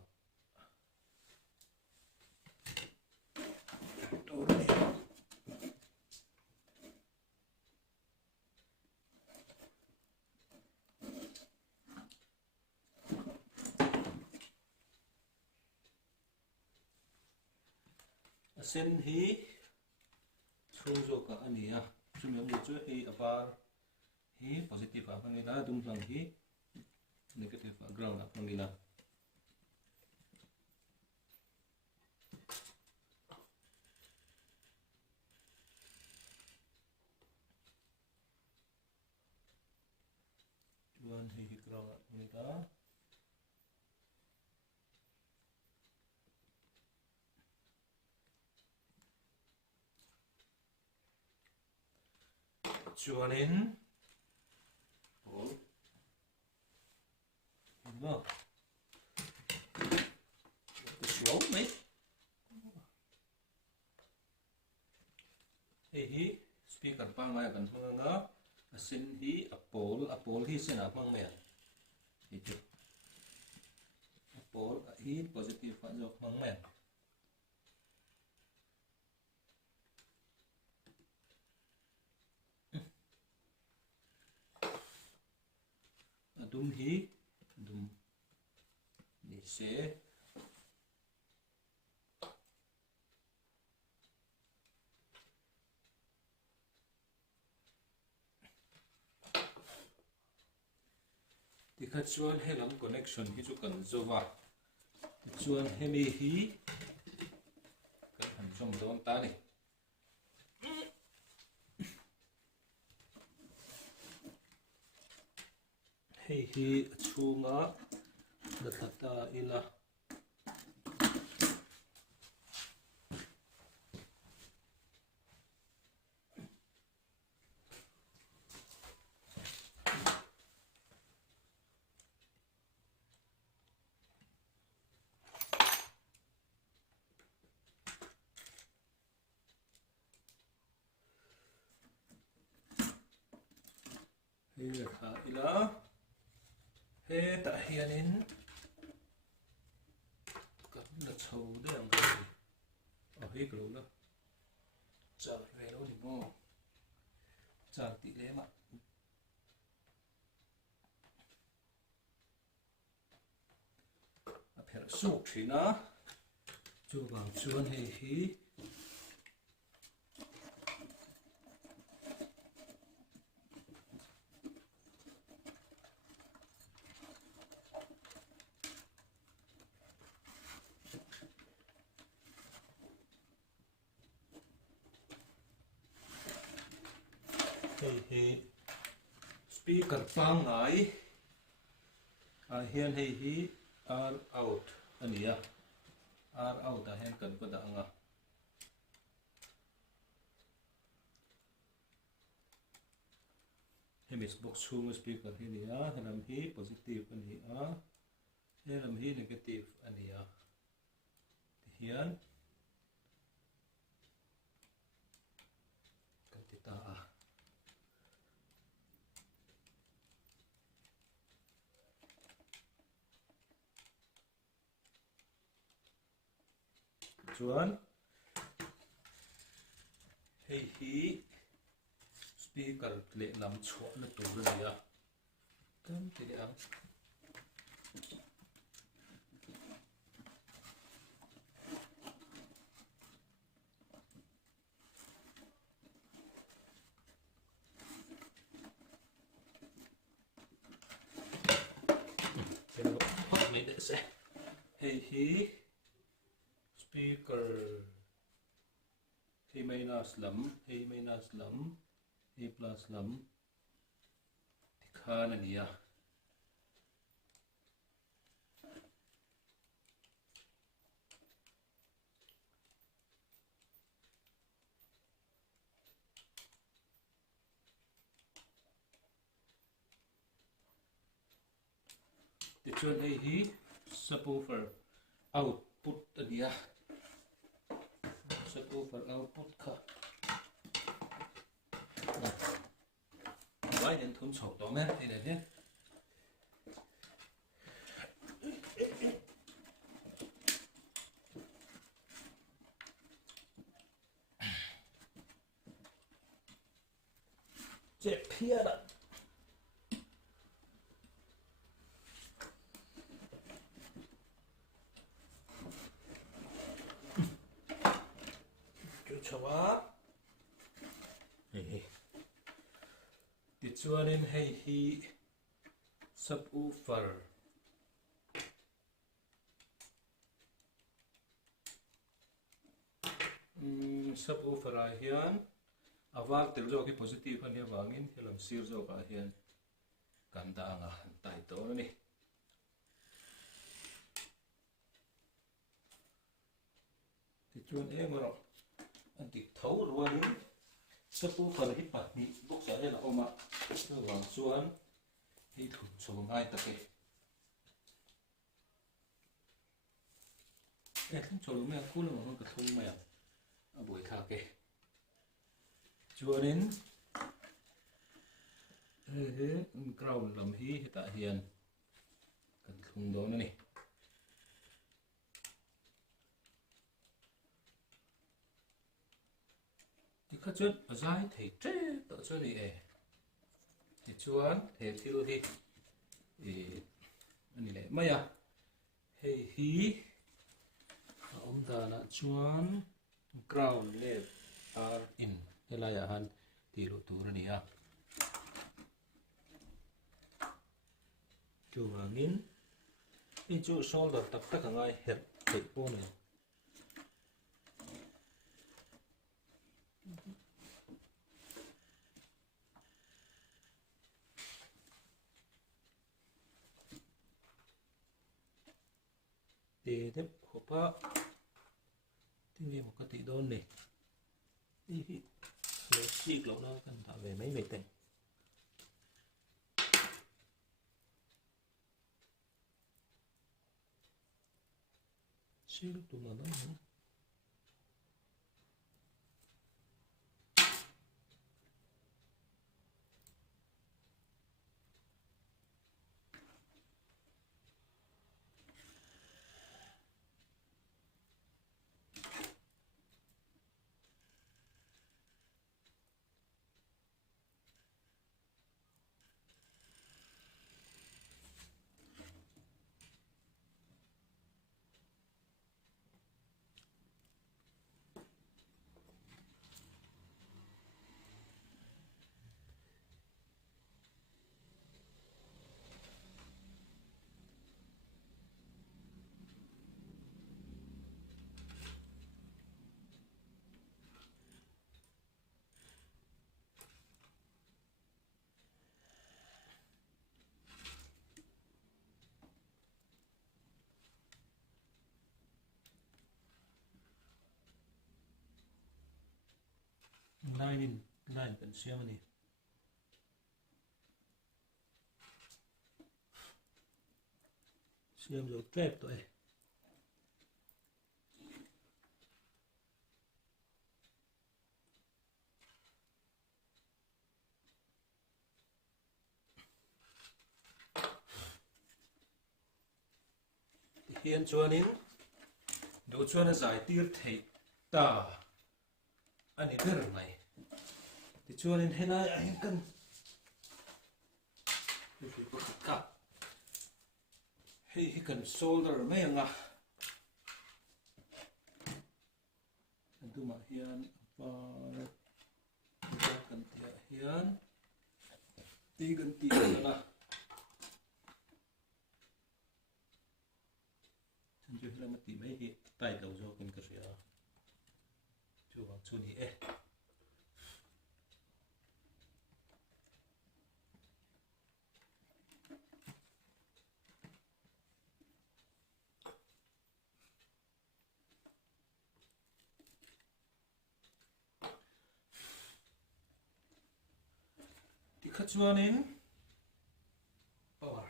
sen hi chung jo ka ania chumi mu chu hi abar hi positive a phangila dum hlang hi negative a ground a phangila chuan hi ground a phangila chuanin no slow mấy hi speaker pa ngai kan hmanga a sen hi apol hi sen a hmang me hi chu apol hi positive fa jo hmang me dum hi dum ni se thì khát chuan hay làm connection hi chu kan zova chuan hemi hi kan han trong don ta ni hei hi chunga datata ila hei ha ila he ta hianin kan la chho de ang ka a hi kro la chal ve lo ni mo chal ti le ma a pher su thina chu bang chuan hei hi hei speaker pang ngai a hian hei hi r out ania r out a hian kan ko da anga he mix box chung speaker hi nia helam hi positive ania helam hi negative ania hian kan ti ta a chuan hei hi speaker le lam chhuah na tur ania tam ti le ang pero hot me de se hei hi speaker A minus lam A plus lam tikha na niya ti chuan hei hi subwoofer output ania subwoofer output kha vài điện thun sầu đó mẹ thì này thế chết pia đó chú cháu thì cho nên hay hi subwoofer subwoofer a hian awak tel zo ki positive ania wangin helam sir zo ka hian kan da anga tai to ni thì chuan em ro an dik thau ruan subwoofer hi pahnih box a hela oma wang chuan hi thun chaw ngai take thun chaw me khul ma ka thum ma a boi tha ke chuanin he ground lam hi heta hian kan thung do na ni thì các chuyện ở dài thì trễ tự cho này thì chuan thì tiêu thì anh này mấy à hay hí ông ta là chuan ground left are in hay là ya han thì lộ tu này à chu wangin i chu shoulder tak tak angai her thei po ne te khopa tinge một cái tỷ đô này đi lấy chiếc lỗ nó cần thả về mấy mệt tình xíu tụi mà đó nữa line cần xem này xem rồi trap tuổi hiện chuan in đồ chuan là giải tiết thầy ta anh ấy biết rồi này thì chuan in hiện nay anh cần phải có cặp hay cần shoulder mấy anh à anh tu mà hiện và cần hiện tí gần tí là chân chưa là mất tí mấy hiện tay đầu cho cần cái gì à chưa bằng chuan đi khát chuan in power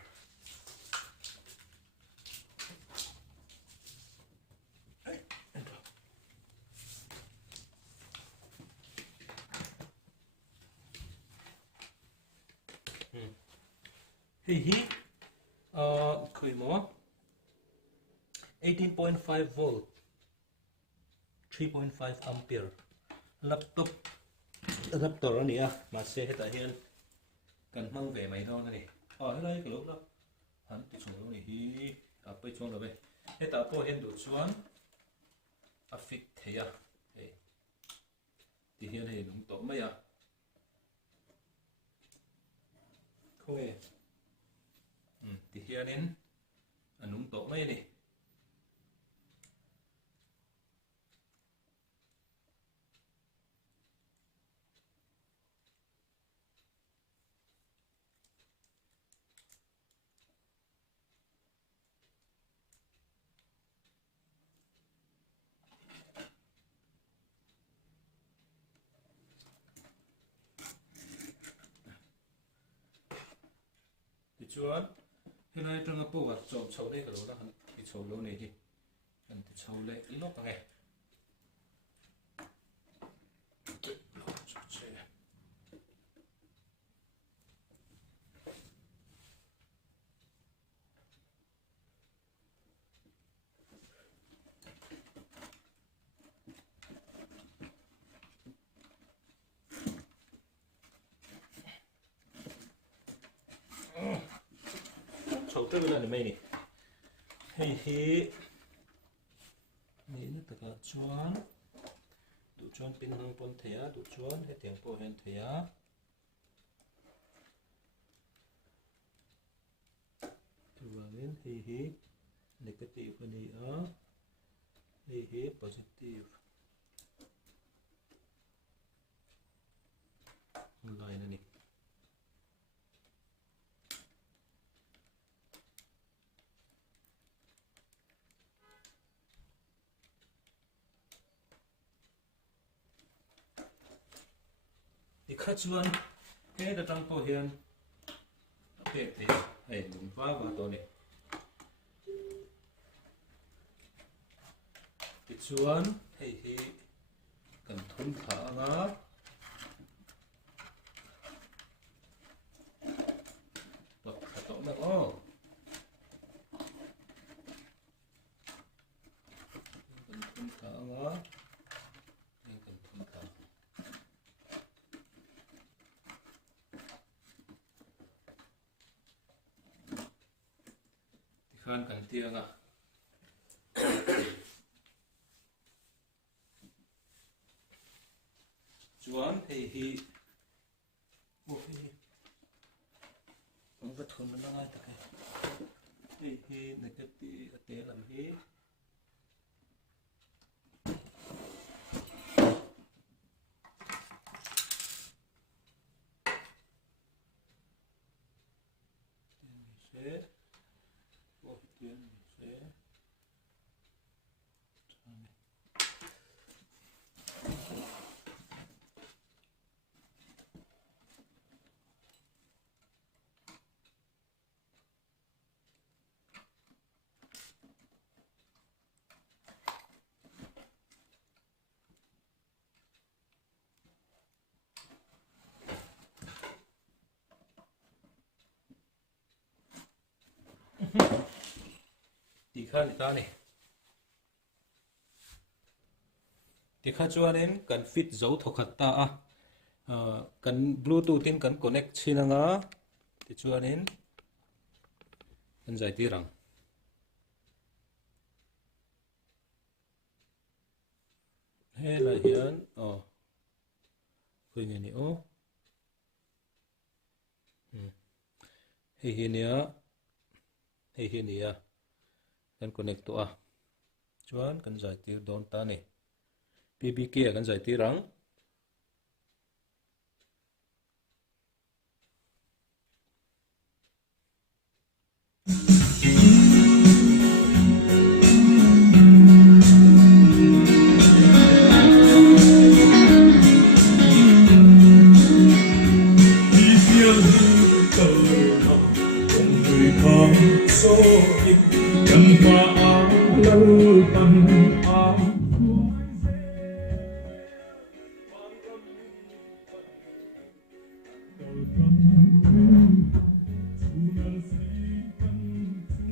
hi khởi mỏ 18.5 volt 3.5 ampere laptop adapter anh à mà xe hết tại hiện cần mang về mày thôi này ở đây cái lúc đó hắn thì chúng nó này hi à bây chuông rồi về hết tại tôi hiện đủ xuống à fit thế à thì hiện thì đúng tốt mấy à không hề thì hiện đến đúng tốt mấy này chuan hiện nay trong bộ vật trộm chấu đây cái đó là cái chấu lâu này thì cần thì chấu lệ lót vào này chấu tới là mấy này hi nên tất cả chuan tụ chuan pin hang pon thea tụ chuan hết tiếng po hen thea chuanin hi negative ani a hi positive line ani khát chuan he da tang po hian pe te ai lung va to ne ti chuan hi kan thun tha anga lok kha to na o kan thun tha anga kan thun tha khan kan tiang a chuan hi mo ông vật thun nó ngay tại hi negative ate lam hi tí khá thì ta này tí khá cho nên cần fit dấu thuộc hạt ta cần bluetooth tin cần connect xin nga thì cho nên cần giải tí rằng hay là hiện khơi này nữa hi nia kan connect to a chuan kan zai tir don ta ni pbk kan zai tirang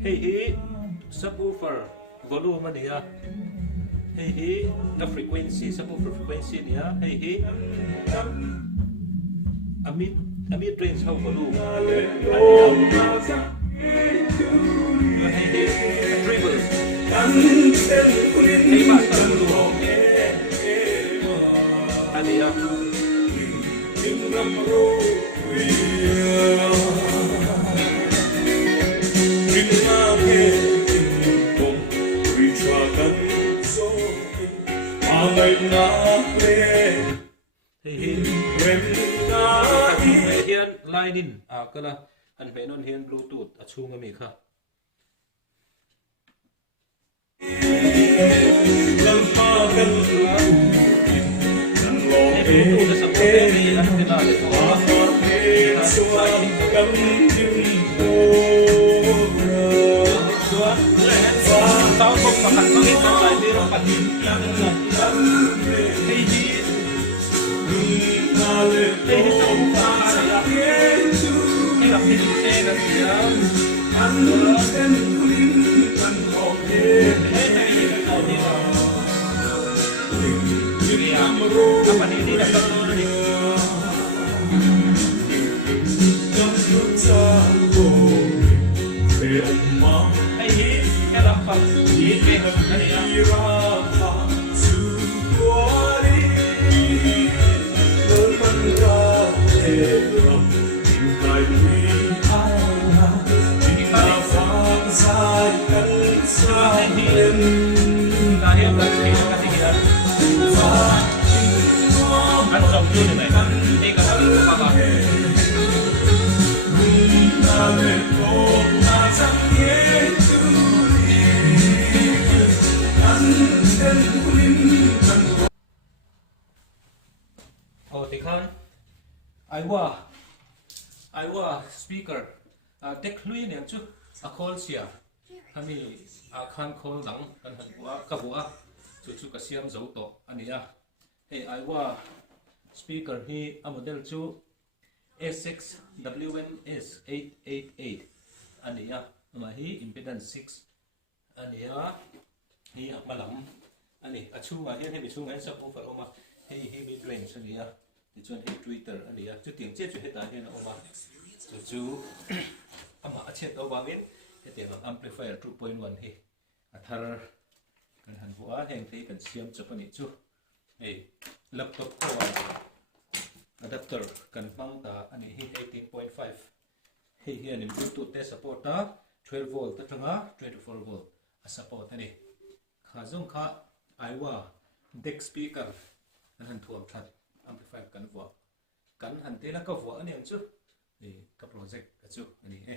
hey subwoofer volume ania hey the frequency subwoofer frequency nia hey amid range how volume hey treble hey master volume ania hian line in kala an menon hian bluetooth achunga mi kha tao không có hẳn có cái tao lại đi nó phản hiện hey không phải là hey gặp cái xe là gì đó hey này gì cái gì đó apa ini dapat dulu hey cái là phần gì cái hơn cái này khan aiwa speaker tek hlui ne chu a call sia ami a khan call dang kan han bua ka bua chu ka siam zo to ania hey aiwa speaker hi a model chu A6WNS888 ania ma hi impedance 6 ania hi malam ani achunga hian hemi chunga hian subwoofer oma hei mid range ania ti chuan hei tweeter ania chu tiang che chu heta hian oma chu ama achet awangin hetiang amplifier 2.1 hi athar kan han bua heng thei kan siam chapani chu hei laptop ko adapter kan mang ta ani hi 18.5 hei hian in bluetooth te support ta 12 volt ta thanga 24 volt a support ani kha zong kha aiwa deck speaker kan han thuam that amplifier kan han te na ka vua ani ang chu ni ka project ka chu ani he